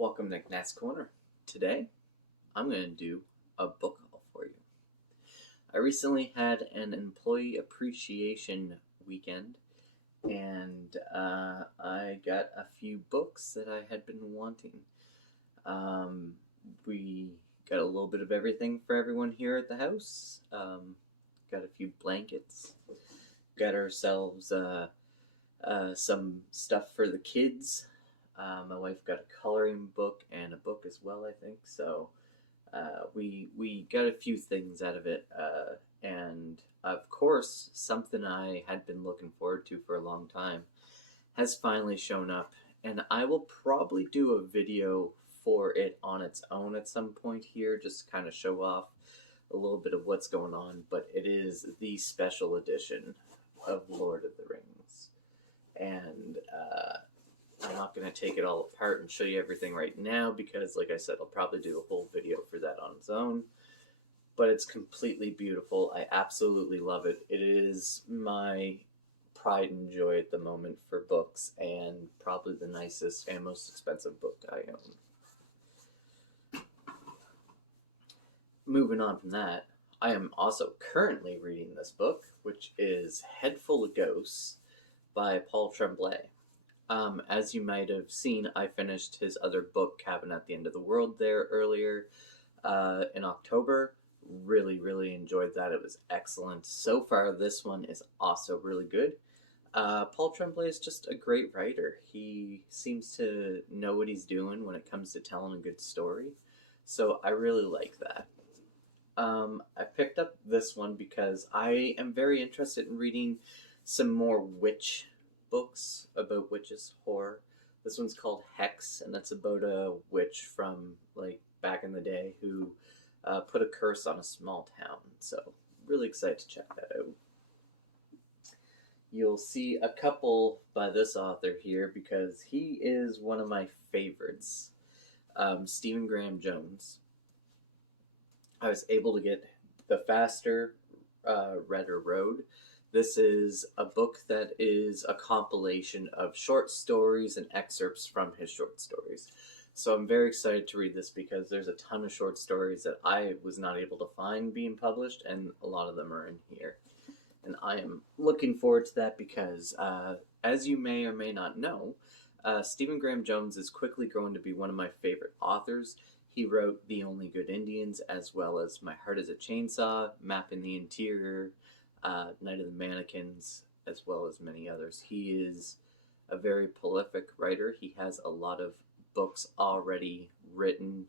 Welcome to Nick's Corner. Today, I'm going to do a book haul for you. I recently had an employee appreciation weekend, and I got a few books that I had been wanting. We got a little bit of everything for everyone here at the house. Got a few blankets. Got ourselves some stuff for the kids. My wife got a coloring book and a book as well, I think. So we got a few things out of it. And of course, something I had been looking forward to for a long time has finally shown up. And I will probably do a video for it on its own at some point here, just to kind of show off a little bit of what's going on. But it is the special edition of Lord of the Rings. And I'm not going to take it all apart and show you everything right now because, like I said, I'll probably do a whole video for that on its own. But it's completely beautiful. I absolutely love it. It is my pride and joy at the moment for books, and probably the nicest and most expensive book I own. Moving on from that, I am also currently reading this book, which is Head Full of Ghosts by Paul Tremblay. As you might have seen, I finished his other book, Cabin at the End of the World, there earlier in October. Really enjoyed that. It was excellent. So far, this one is also really good. Paul Tremblay is just a great writer. He seems to know what he's doing when it comes to telling a good story. So I really like that. I picked up this one because I am very interested in reading some more witch books about witches, horror. This one's called Hex, and it's about a witch from like back in the day who put a curse on a small town. So really excited to check that out. You'll see a couple by this author here because he is one of my favorites. Stephen Graham Jones. I was able to get The Faster, Redder Road. This is a book that is a compilation of short stories and excerpts from his short stories. So I'm very excited to read this because there's a ton of short stories that I was not able to find being published, and a lot of them are in here. And I am looking forward to that because, as you may or may not know, Stephen Graham Jones is quickly growing to be one of my favorite authors. He wrote The Only Good Indians, as well as My Heart is a Chainsaw, Mapping the Interior, Night of the Mannequins, as well as many others. He is a very prolific writer. He has a lot of books already written,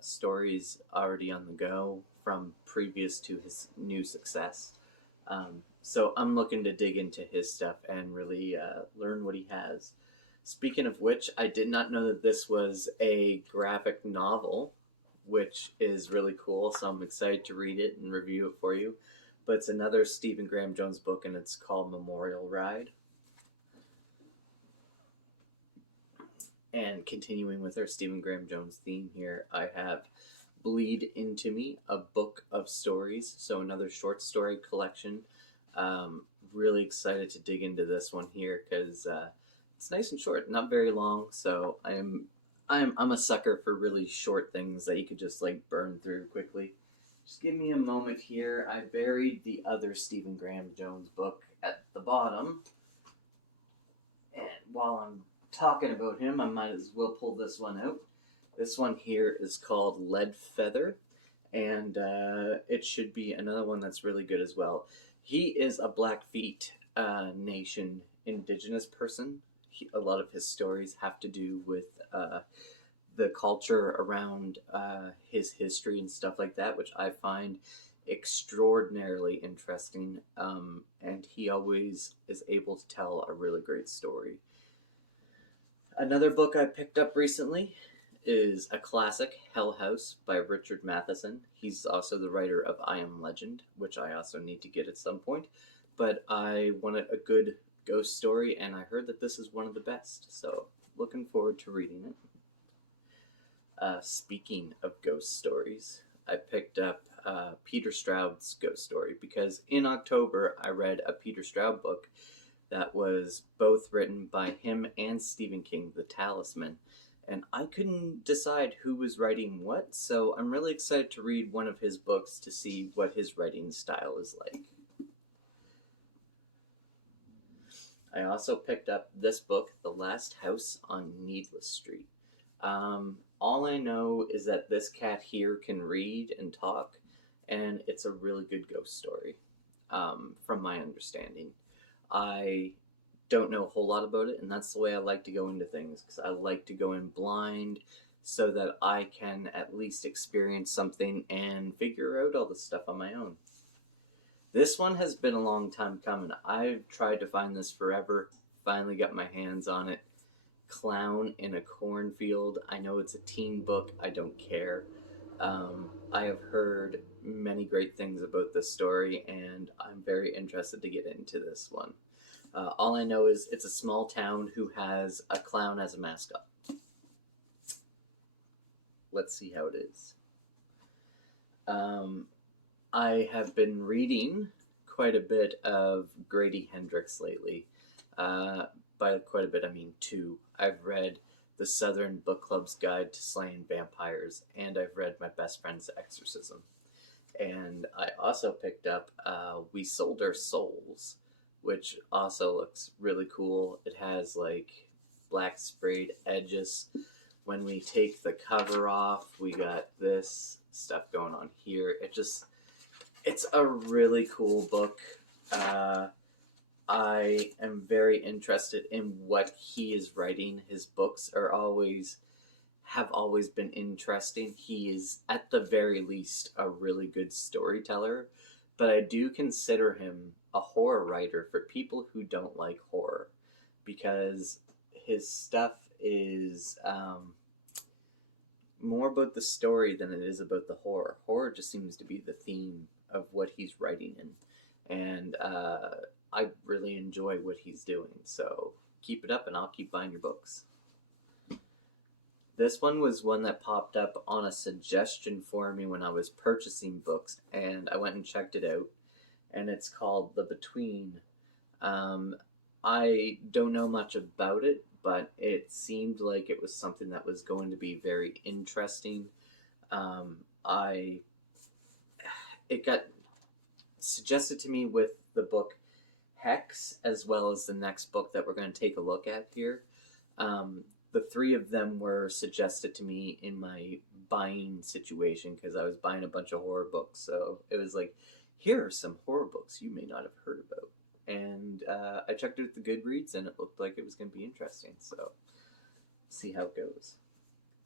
stories already on the go from previous to his new success. So I'm looking to dig into his stuff and really learn what he has. Speaking of which, I did not know that this was a graphic novel, which is really cool, so I'm excited to read it and review it for you. But it's another Stephen Graham Jones book, and it's called Memorial Ride. And continuing with our Stephen Graham Jones theme here, I have Bleed Into Me, a book of stories, so another short story collection. Really excited to dig into this one here because it's nice and short, not very long. So I'm a sucker for really short things that you could just like burn through quickly. Just give me a moment here. I buried the other Stephen Graham Jones book at the bottom, and while I'm talking about him, I might as well pull this one out. This one here is called Lead Feather, and it should be another one that's really good as well. He is a Blackfeet Nation indigenous person. A lot of his stories have to do with the culture around his history and stuff like that, which I find extraordinarily interesting, and he always is able to tell a really great story. Another book I picked up recently is a classic, Hell House by Richard Matheson. He's also the writer of I Am Legend, which I also need to get at some point. But I wanted a good ghost story, and I heard that this is one of the best. So, looking forward to reading it. Speaking of ghost stories, I picked up Peter Straub's ghost story because in October I read a Peter Straub book that was both written by him and Stephen King, The Talisman. and I couldn't decide who was writing what, so I'm really excited to read one of his books to see what his writing style is like. I also picked up this book, The Last House on Needless Street. All I know is that this cat here can read and talk, and it's a really good ghost story, from my understanding. I don't know a whole lot about it, and that's the way I like to go into things, because I like to go in blind so that I can at least experience something and figure out all the stuff on my own. This one has been a long time coming. I've tried to find this forever, finally got my hands on it. Clown in a Cornfield. I know it's a teen book, I don't care. I have heard many great things about this story, and I'm very interested to get into this one. All I know is it's a small town who has a clown as a mascot. Let's see how it is. I have been reading quite a bit of Grady Hendrix lately. By quite a bit, I mean 2. I've read The Southern Book Club's Guide to Slaying Vampires, and I've read My Best Friend's Exorcism. And I also picked up We Sold Our Souls, which also looks really cool. It has like black sprayed edges. When we take the cover off, we got this stuff going on here. It's a really cool book. I am very interested in what he is writing. His books have always been interesting. He is, at the very least, a really good storyteller, but I do consider him a horror writer for people who don't like horror, because his stuff is more about the story than it is about the horror. Horror just seems to be the theme of what he's writing in, and I really enjoy what he's doing, so keep it up and I'll keep buying your books. This one was one that popped up on a suggestion for me when I was purchasing books, and I went and checked it out, and it's called The Between. I don't know much about it, but it seemed like it was something that was going to be very interesting. It got suggested to me with the book Hex, as well as the next book that we're going to take a look at here. The 3 of them were suggested to me in my buying situation, because I was buying a bunch of horror books. So it was like, here are some horror books you may not have heard about. And I checked out the Goodreads, and it looked like it was going to be interesting. So see how it goes.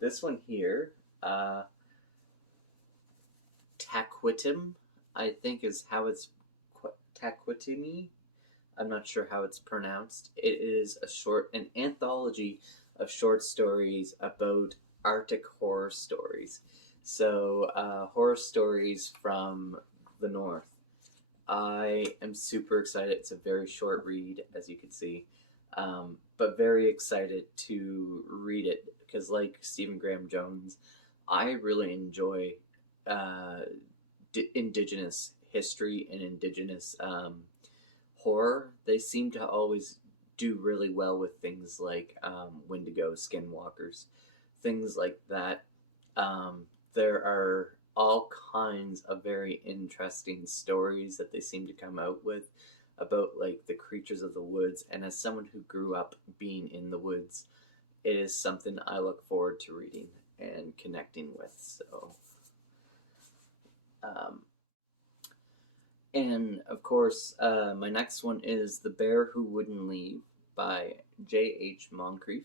This one here, Taquitim, I think is how it's Taquitimi. I'm not sure how it's pronounced. It is an anthology of short stories about Arctic horror stories. So, horror stories from the north. I am super excited. It's a very short read, as you can see, but very excited to read it, because like Stephen Graham Jones, I really enjoy Indigenous history and Indigenous horror. They seem to always do really well with things like Wendigo, Skinwalkers, things like that. There are all kinds of very interesting stories that they seem to come out with about like the creatures of the woods, and as someone who grew up being in the woods, it is something I look forward to reading and connecting with. So and of course, my next one is The Bear Who Wouldn't Leave by J.H. Moncrief.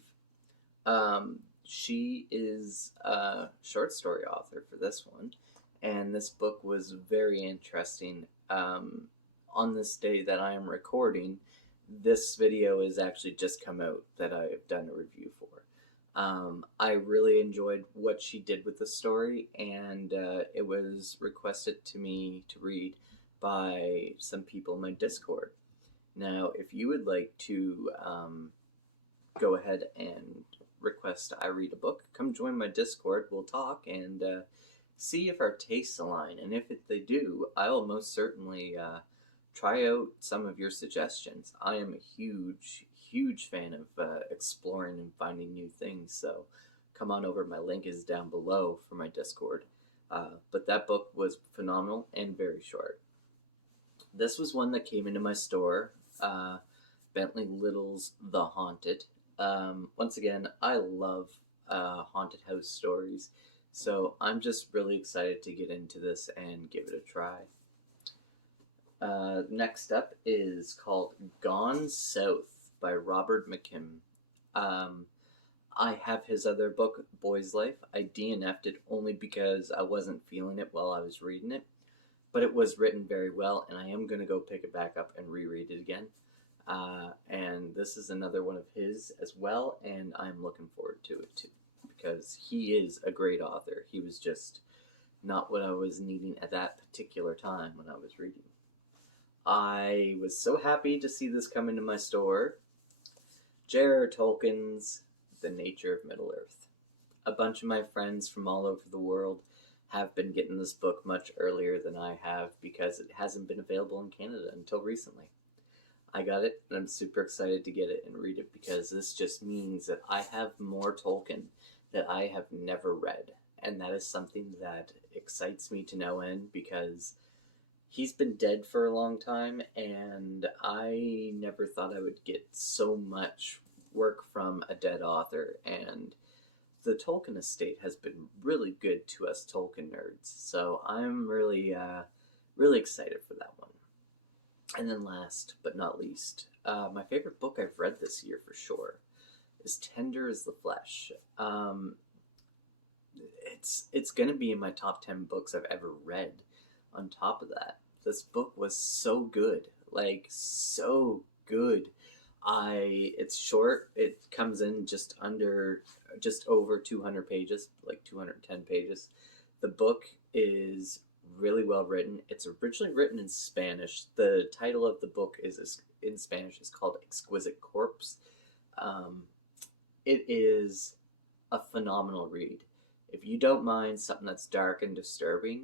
She is a short story author for this one, and this book was very interesting. On this day that I am recording, this video has actually just come out that I've done a review for. I really enjoyed what she did with the story, and it was requested to me to read by some people in my Discord. Now, if you would like to go ahead and request I read a book, come join my Discord. We'll talk and see if our tastes align. And if they do, I will most certainly try out some of your suggestions. I am a huge fan of exploring and finding new things. So come on over. My link is down below for my Discord. But that book was phenomenal and very short. This was one that came into my store, Bentley Little's The Haunted. Once again, I love haunted house stories, so I'm just really excited to get into this and give it a try. Next up is called Gone South by Robert McKim. I have his other book, Boy's Life. I DNF'd it only because I wasn't feeling it while I was reading it, but it was written very well, and I am going to go pick it back up and reread it again. And this is another one of his as well, and I'm looking forward to it too, because he is a great author. He was just not what I was needing at that particular time when I was reading. I was so happy to see this come into my store. J.R.R. Tolkien's The Nature of Middle-earth. A bunch of my friends from all over the world have been getting this book much earlier than I have because it hasn't been available in Canada until recently. I got it, and I'm super excited to get it and read it because this just means that I have more Tolkien that I have never read, and that is something that excites me to no end because he's been dead for a long time, and I never thought I would get so much work from a dead author, and the Tolkien estate has been really good to us Tolkien nerds, so I'm really excited for that one. And then last but not least, my favorite book I've read this year for sure is Tender as the Flesh. It's going to be in my top 10 books I've ever read. On top of that, this book was so good, like so good. It's short. It comes in just over 200 pages, like 210 pages. The book is really well written. It's originally written in Spanish. The title of the book is in Spanish is called Exquisite Corpse. It is a phenomenal read. If you don't mind something that's dark and disturbing,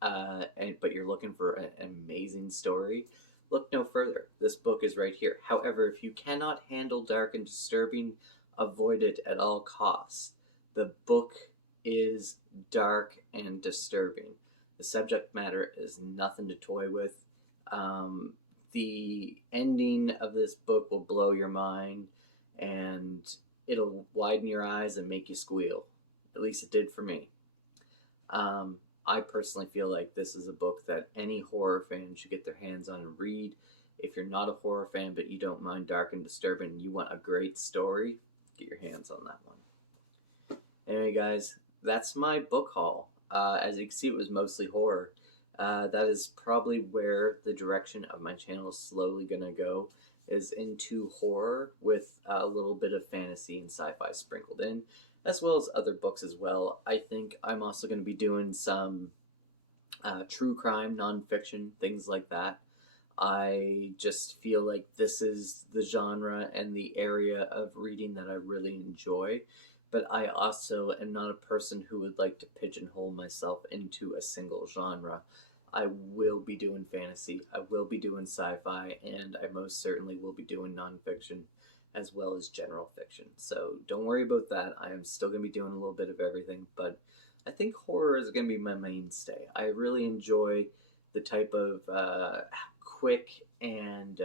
but you're looking for an amazing story, look no further. This book is right here. However, if you cannot handle dark and disturbing, avoid it at all costs. The book is dark and disturbing. The subject matter is nothing to toy with. The ending of this book will blow your mind, and it'll widen your eyes and make you squeal. At least it did for me. I personally feel like this is a book that any horror fan should get their hands on and read. If you're not a horror fan but you don't mind dark and disturbing and you want a great story, get your hands on that one. Anyway guys, that's my book haul. As you can see, it was mostly horror. That is probably where the direction of my channel is slowly going to go, is into horror with a little bit of fantasy and sci-fi sprinkled in, as well as other books as well. I think I'm also going to be doing some true crime, nonfiction, things like that. I just feel like this is the genre and the area of reading that I really enjoy. But I also am not a person who would like to pigeonhole myself into a single genre. I will be doing fantasy, I will be doing sci-fi, and I most certainly will be doing nonfiction as well as general fiction. So don't worry about that. I am still going to be doing a little bit of everything, but I think horror is going to be my mainstay. I really enjoy the type of quick and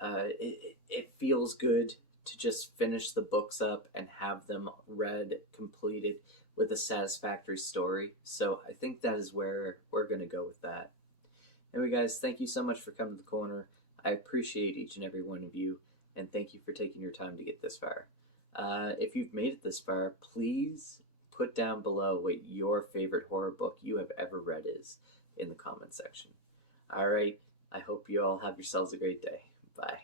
it feels good to just finish the books up and have them read, completed with a satisfactory story. So I think that is where we're going to go with that. Anyway guys, thank you so much for coming to the corner. I appreciate each and every one of you, and thank you for taking your time to get this far. If you've made it this far, please put down below what your favorite horror book you have ever read is in the comment section. Alright, I hope you all have yourselves a great day. Bye.